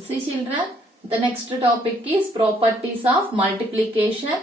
See children, the next topic is properties of multiplication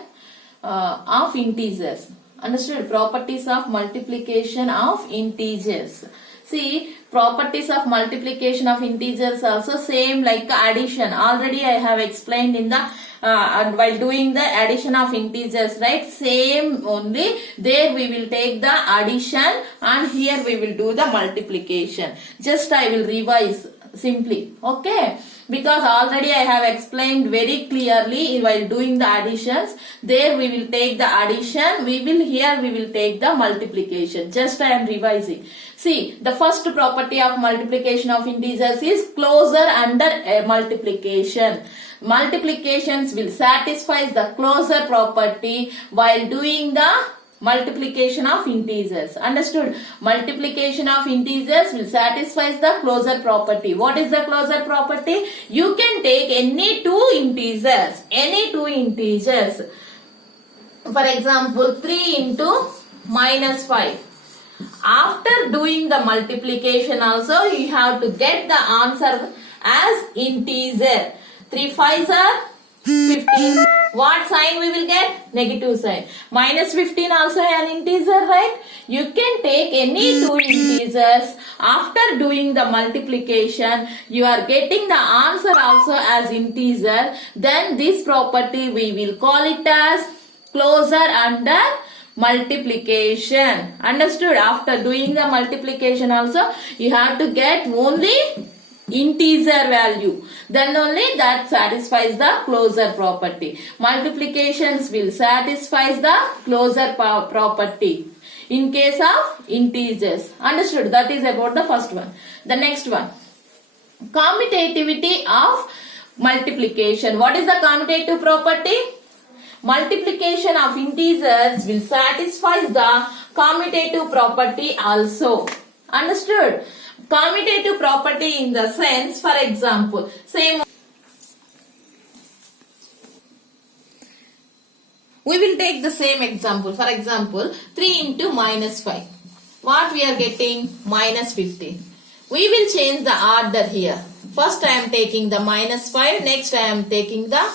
of integers. Understood? Properties of multiplication of integers. See, properties of multiplication of integers also same like addition. Already I have explained in the while doing the addition of integers, right? Same only. There we will take the addition and here we will do the multiplication. Just I will revise simply. Okay? Because already I have explained very clearly while doing the additions. There we will take the addition. Here we will take the multiplication. Just I am revising. See, the first property of multiplication of integers is closure under multiplication. Multiplications will satisfy the closure property while doing the multiplication of integers. Understood? Multiplication of integers will satisfy the closure property. What is the closure property? You can take any two integers. Any two integers. For example, 3 into minus 5. After doing the multiplication also, you have to get the answer as integer. 3 5s are 15. What sign we will get? Negative sign. Minus 15 also an integer, right? You can take any two integers. After doing the multiplication, you are getting the answer also as integer. Then this property we will call it as closure under multiplication. Understood? After doing the multiplication also, you have to get only integer value. Then only that satisfies the closure property. Multiplications will satisfy the closure property in case of integers. Understood? That is about the first one. The next one. Commutativity of multiplication. What is the commutative property? Multiplication of integers will satisfy the commutative property also. Understood? Commutative property in the sense, for example, same. We will take the same example. For example, 3 into minus 5. What we are getting? Minus 15. We will change the order here. First I am taking the minus 5. Next I am taking the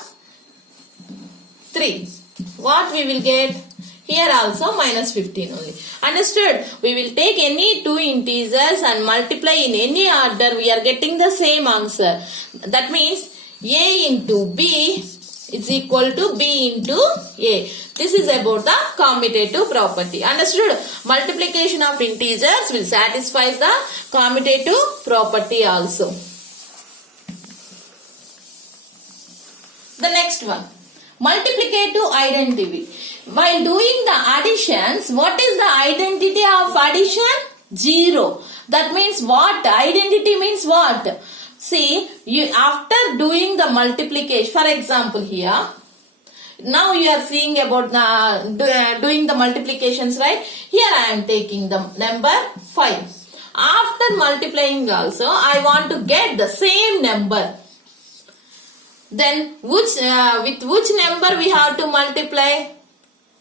3. What we will get? Here also minus 15 only. Understood? We will take any two integers and multiply in any order. We are getting the same answer. That means A into B is equal to B into A. This is about the commutative property. Understood? Multiplication of integers will satisfy the commutative property also. The next one. Multiplicative identity. While doing the additions, what is the identity of addition? 0. That means what? Identity means what? See, after doing the multiplication, for example here, now you are seeing about the doing the multiplications, right? Here I am taking the number 5. After multiplying also, I want to get the same number. Then with which number we have to multiply?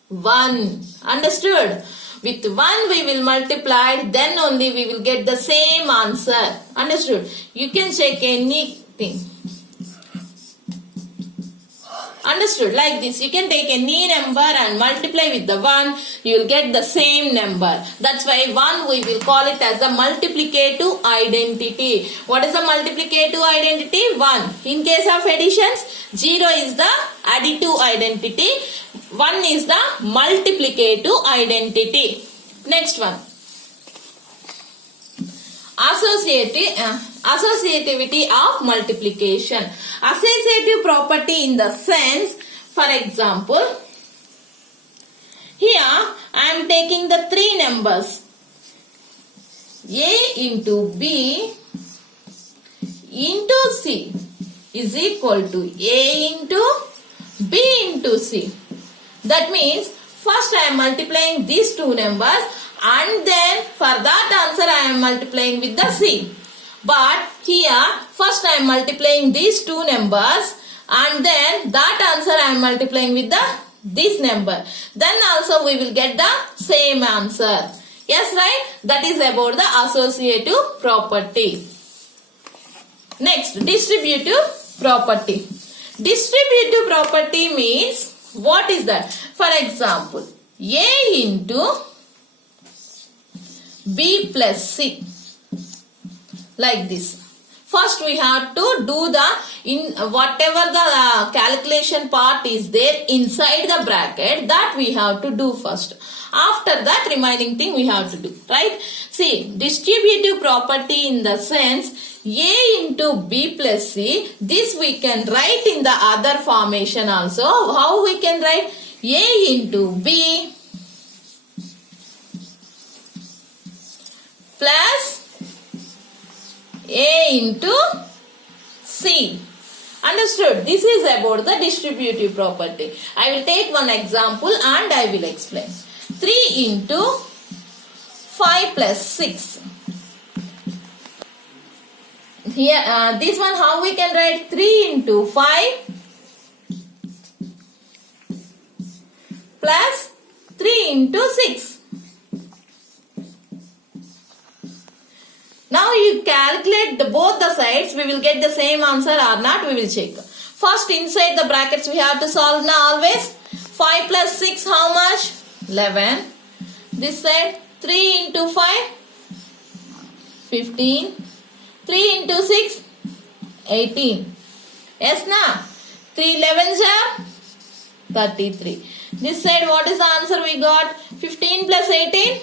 1. Understood? With 1 we will multiply, then only we will get the same answer. Understood? You can check anything. Understood? Like this. You can take any number and multiply with the 1. You will get the same number. That's why 1 we will call it as the multiplicative identity. What is the multiplicative identity? 1. In case of additions, 0 is the additive identity. 1 is the multiplicative identity. Next one. Associativity of multiplication. Associative property in the sense, for example, here I am taking the 3 numbers. A into B into C is equal to A into B into C. That means first I am multiplying these two numbers and then for that answer I am multiplying with the C. But here first I am multiplying these two numbers and then that answer I am multiplying with this number. Then also we will get the same answer. Yes, right? That is about the associative property. Next, distributive property. Distributive property means, what is that? For example, A into B plus C, like this. First we have to do the whatever the calculation part is there inside the bracket, that we have to do first. After that, remaining thing we have to do, right? See, distributive property in the sense A into B plus C, this we can write in the other formation also. How we can write? A into B plus A into C. Understood? This is about the distributive property. I will take one example and I will explain. 3 into 5 plus 6. Here, this one how we can write? 3 into 5 plus 3 into 6. Now you calculate both the sides. We will get the same answer or not. We will check. First, inside the brackets we have to solve now always. 5 plus 6 how much? 11. This side 3 into 5 15. 3 into 6 18. Yes na? 3 11s are 33. This side what is the answer we got? 15 plus 18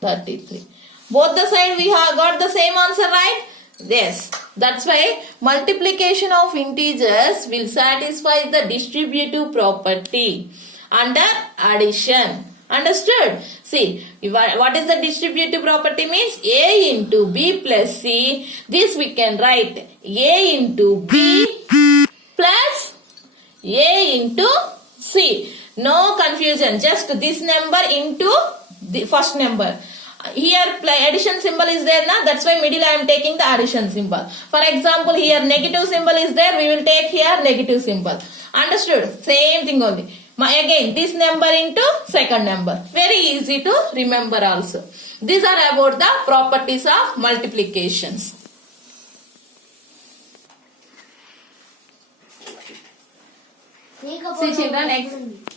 33. Both the side we have got the same answer, right? Yes. That's why multiplication of integers will satisfy the distributive property under addition. Understood? See, what is the distributive property means? A into B plus C. This we can write A into B plus A into C. No confusion. Just this number into the first number. Here addition symbol is there na, that's why middle I am taking the addition symbol. For example, here negative symbol is there, we will take here negative symbol. Understood? Same thing only. Again this number into second number. Very easy to remember also. These are about the properties of multiplications. See children,